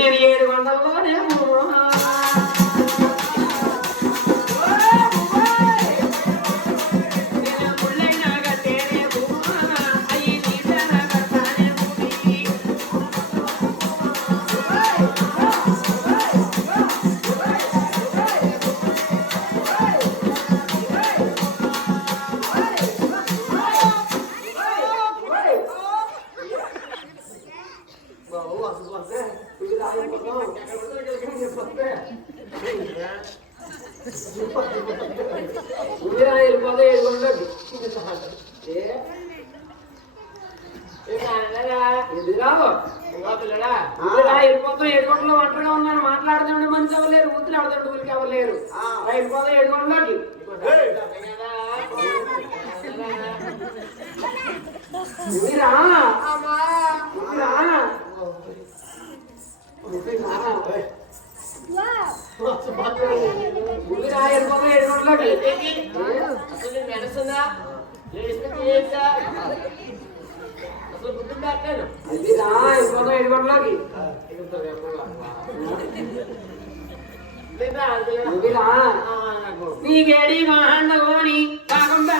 నేను ఏడు వందల আমাদের এরকম একটা ভিত্তিতে সাহায্য ఐదు గంటలకి నీకేడి మహాన్న గోని? కాకుండా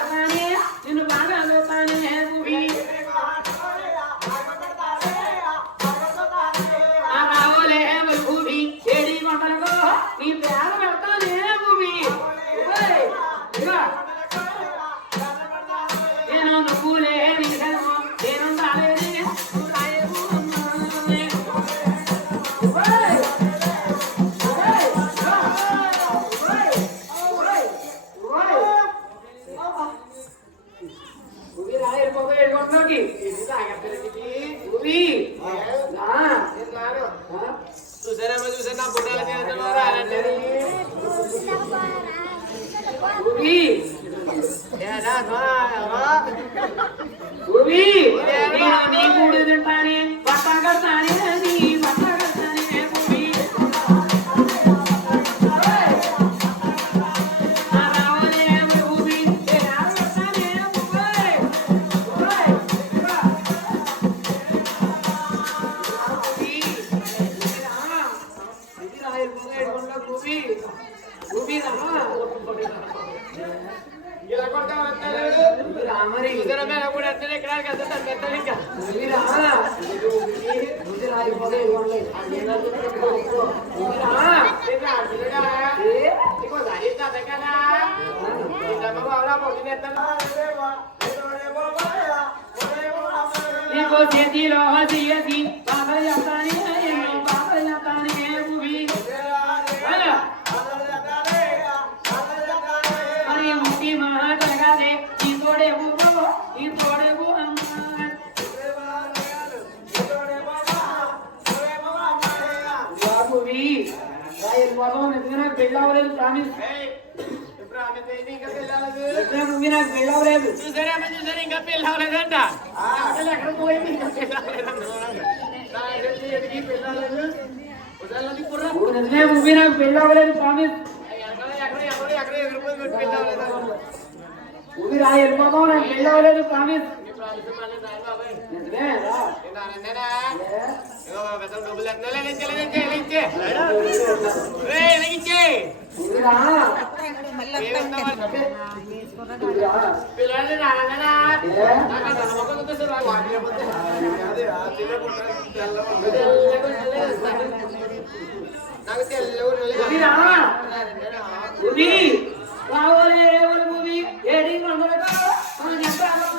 తోడనే ఈ తోడేవు ఈ తోడేవు బాబువి నాకు పెళ్ళవలేదు ప్రామిస్ నువ్వు నాకు పెళ్ళవలేదు. ఇంకా పెళ్ళవలేదంట ఎక్కడ పోయింది పెళ్ళవలేదు స్వామి భూమి రా వెళ్ళిపోతాం నాకు పెళ్ళి అవ్వలేదు ప్రామిస్ ఇప్పుడు ఆలస్యం మళ్ళీ రాయి బాబాయ్ నిజమే రా నేను ఆనందేనా ఏ? ఇదిగో పెద్ద డబ్బులు ఎత్తున్నా లేనిచ్చే లేనిచ్చే లేనిచ్చే రే లేనిచ్చే భూమి రా భూమి రా పిల్లల్ని ఆనందేనా ఏ? నాకు ఆ నమ్మకం ఉంది సార్ వాళ్ళు వాడిపోతే నాకు తెల్లగా భూమి రా భూమి రావలే ఎవరు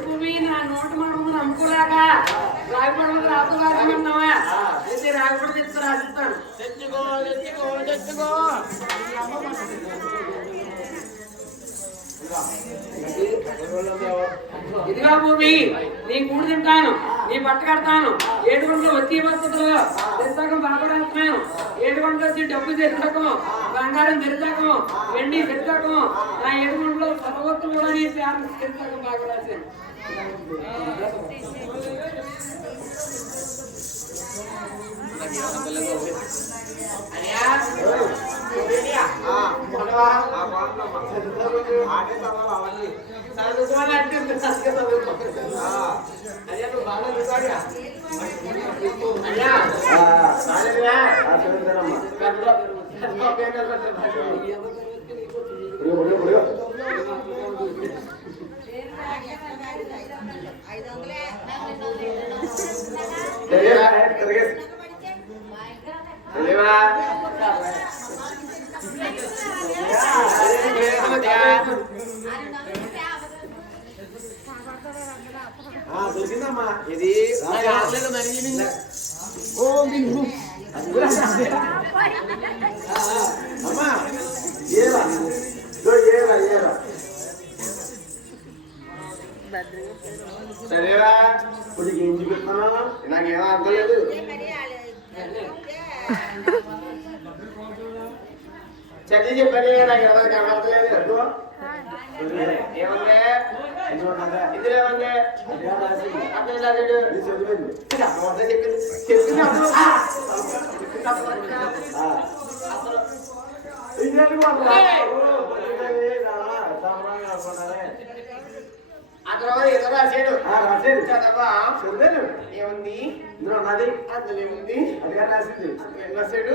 భూమి నా నోటు మనం నమ్ముకోలేక రాయపడమని రాదు రాజమన్నావా అయితే రాయపడి తెచ్చి రాసిస్తాను. తెచ్చుకో తెచ్చుకో తెచ్చుకో. ఇదిగా భూమి నీ కూడు తింటాను నీ బట్ట కడతాను. ఏడు గంటలు వచ్చి వసతులు తెచ్చాకం బాగుపడుతున్నాను ఏడు గంటలు వచ్చి డబ్బు తెచ్చాకము బంగారం తెచ్చాకము వెండి తెచ్చాకము నా ఏడు గంటలు సర్వత్వం కూడా నీ పేరు తెచ్చాకం బాగా రాశాను అయ్యా చదువుకోవాలి అంటే చదువుకోవాలి అయ్యా నువ్వు బాగా చదువుకోవాలిగా. దొరికిందమ్మా. ఇది నిన్ను. అమ్మా ఏరా ఏరా ఏరా. సరేరా ఇప్పుడు ఏం చూపిస్తున్నాను నాకేమో అర్థం లేదు. చదివి చెప్పని నాకు ఎవరికి కనబడలేదు అదో అర్థం కాదు ఏముంది ఇందులో ఉన్నది అందులో ఏముంది? అది రాసింది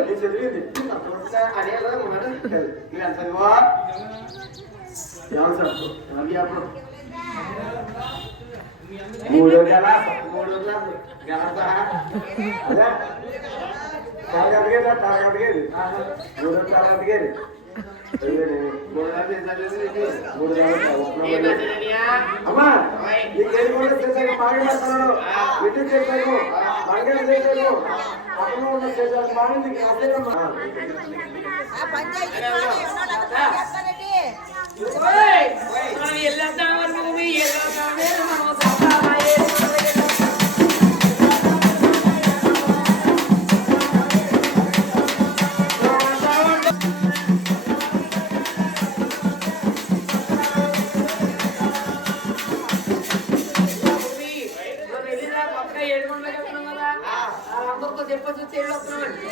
ఏం చదివింది అదే నువ్వు ఎంత చదివా మూడో గల మూడో క్లాస్ గణప అదే తరగతికి తరగతికి మూడో తరగతికి మూడో తరగతి రాశాడయ్యా అమ్మా నీకు కూడా చేశాను చేశాను ఉన్న చేశాను పంచాయతీ మానే ఎల్లొద్దాం భూమి ఎల్లొద్దామే మనం సత్తామాయే. భూమి, మనం వెళ్ళినా పక్క ఏడు గంటలకు వెళ్తున్నాం కదా వాళ్ళందరితో చెప్పొచ్చు వచ్చి వెళ్ళొస్తున్నామండి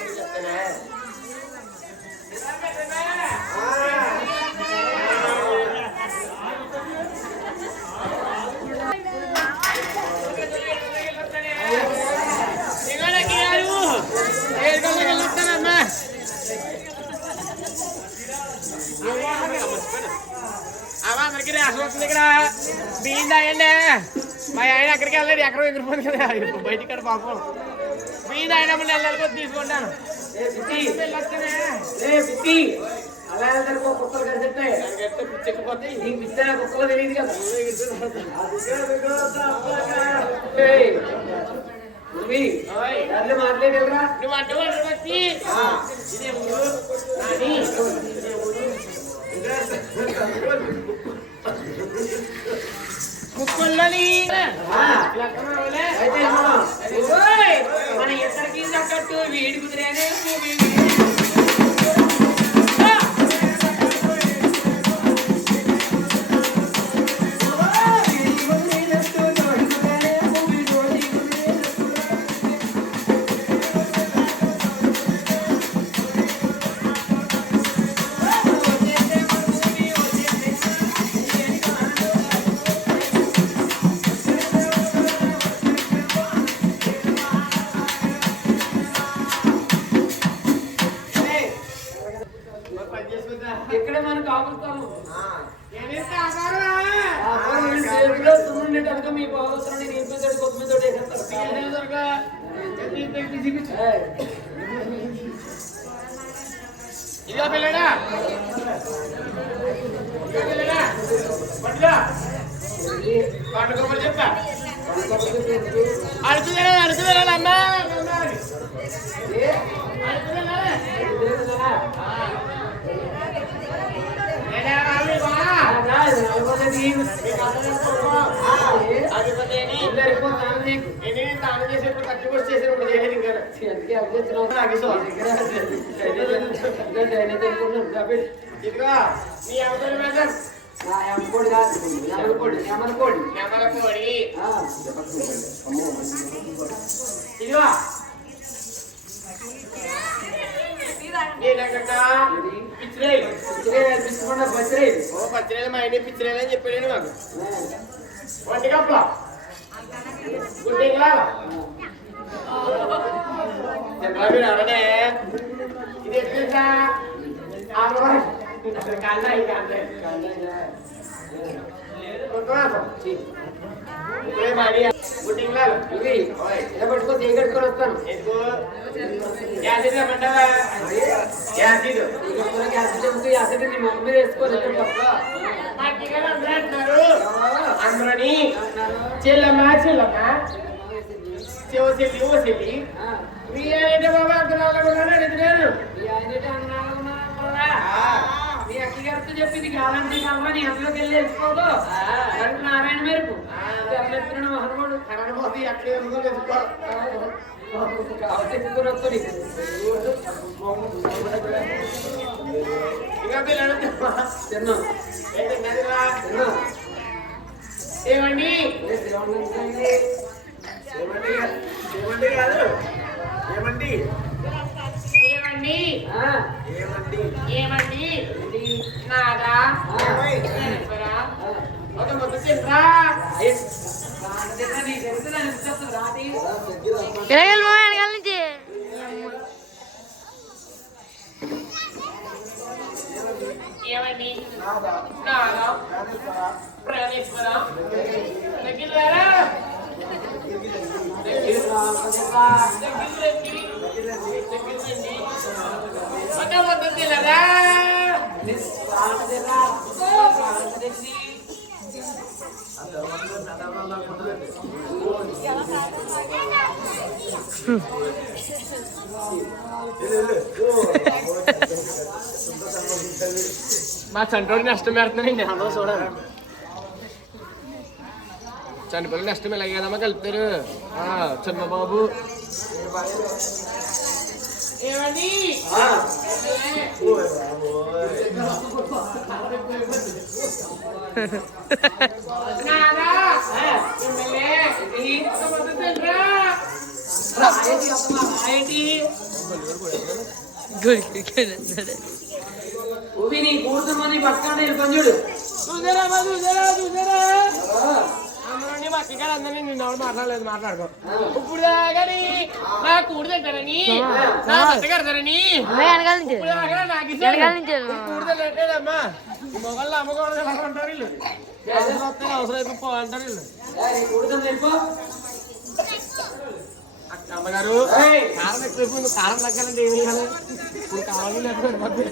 రేషన్ వస్తుంది ఇక్కడ బియ్యం తాగండి. మా ఆయన అక్కడికి వెళ్ళాడు ఎక్కడో ఎగిరిపోయింది కదా. బయటికి ఇక్కడ పాపం. బియ్యం తాగినప్పుడు తీసుకుంటాను. అలా వెళ్తారు కుక్కలు కనిపిస్తాయి పిచ్చెక్కిపోతే కుక్కలు తెలియదు కదా. మాట్లాడేవరా నువ్వు అంటే వాళ్ళు వచ్చి ఇదే ఊరు నాని ఇదే ఊరు ముక్కుల్లోని లక్కనోలే ఓయ్, మన ఇద్దరికి తగ్గట్టు వీడి కుదిరేనే ఇదిగో పిల్లడా? పిల్లడా? పట్టుకో. పట్టుకోమని చెప్పా. అడుగుతున్నా అడుగుతున్నా అమ్మా. తెలుసునా? నేనే తాను చేసేప్పుడు ఖర్చు కూడా చేసేప్పుడు చేయలేదు పచ్చిరేలు మా పిచ్చిరేలు అని చెప్పాడు మాకు వంటి గుడ్డి పట్టుకో చేయి వస్తాను యాసిడ్ రమ్మంటావా యాసిడ్ ఈ యాసిడ్ నీ మొహం మీద వేసుకోవాలి అందరూ అందరని శివ చెల్లి ఓ చెల్లి మీ ఏంటో బాబా అంత నల్లగా ఉన్నాడు అడుగుతున్నాను ఈ ఆయనటి అంగనాలు ఉన్నారా? మీ అక్క గారితో చెప్పింది కావాలంటే కావాలి అందులోకి వెళ్ళి కరెక్ట్ నారాయణ మెరుపు తెల్లెత్తున మహనుడు కనకపోతే ఎక్కడ ఉందో ఏమండి? ఏమండి? ఏమండి కాదు ఏమండి? ఏమండి? ఏమండి? ఏమండి? ఆ, ఒక మొత్తం తెలుసు, రాతి. మొత్తం మొత్తం తినరా మా చంటోడి నష్టం పెడుతున్నానండి అందరూ చూడాలి తినరా ఏంటి గుడికి ఉవి నీ కూర్చుని పట్టుకొని పని చూడు. చూసారా చూసారా చూసారా? మా అక్కగారు అందరినీ నిన్న ఎవరు మాట్లాడలేదు మాట్లాడుకో. ఇప్పుడు దాకాని నా కూడి తింటారని నా భర్త కడతారని వెనకాల నుంచి. ఇప్పుడు దాకా నాకు వెనకాల నుంచి. కూడి తినట్లేదమ్మా ఈ మొగళ్ళు అమ్మకూడదు ఎలా అంటారు వీళ్ళు? అవసరం అంటారు వీళ్ళు. అమ్మగారు కారం ఎక్కువైపోయింది కారం తగ్గాలంటే ఏమి ఇప్పుడు కావాలి లేకపోతే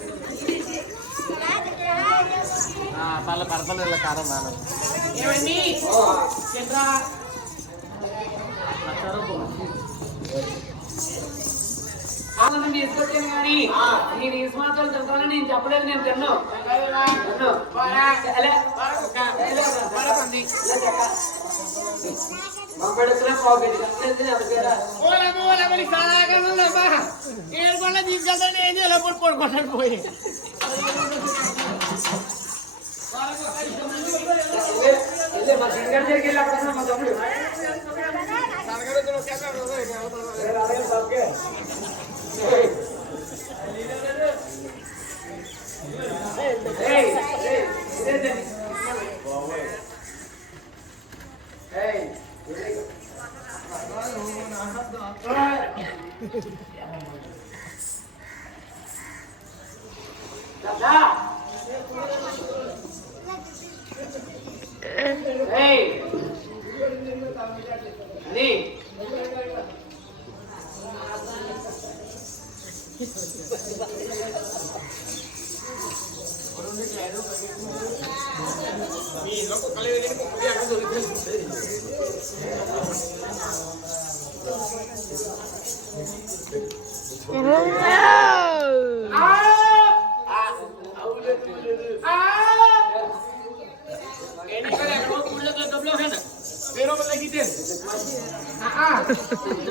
పర్లే పడతలేదు ఇలా కారం నాన్న ఏమండి? ఆనందం తీసుకొచ్చాను కానీ నేను ఈ నేను చెప్పలేదు నేను తిన్నాను తీసుకెళ్తాను ఏం చేయాలి అప్పుడు పడుకోవడానికి పోయి. మా సింగర్ దగ్గర వెళ్ళి అక్కడ మా తమ్ముడు Pero me la quiten. Ah, ah.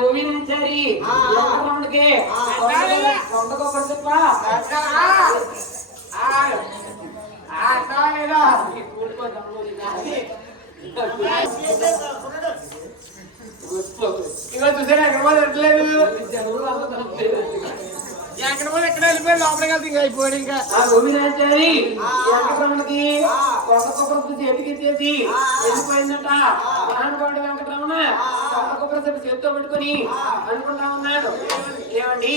ಭೂಮಿ ಹಂಚಾರಿ ಒಂದಕ್ಕೊಬ್ಬರು ఎక్కడ పోతే ఎక్కడ వెళ్ళిపోయి లోపలికి వెళ్తే ఇంకా అయిపోయాడు ఇంకా. ఆ నుంచారి వెంకటరమణకి కొండ కొబ్బరి చేతికి ఇచ్చేసి వెళ్ళిపోయిందట. మహానుభావుడు వెంకటరమణ కొండ కొబ్బరి చెప్పి చేతితో పెట్టుకొని అనుకుంటా ఉన్నాడు. ఏమండి?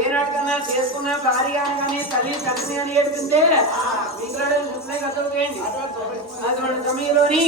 ఏనాటికన్నా చేసుకున్న భార్య అని కానీ తల్లి తండ్రి అని ఏడుకుంటే మీకు కథలు అటువంటి సమయంలోని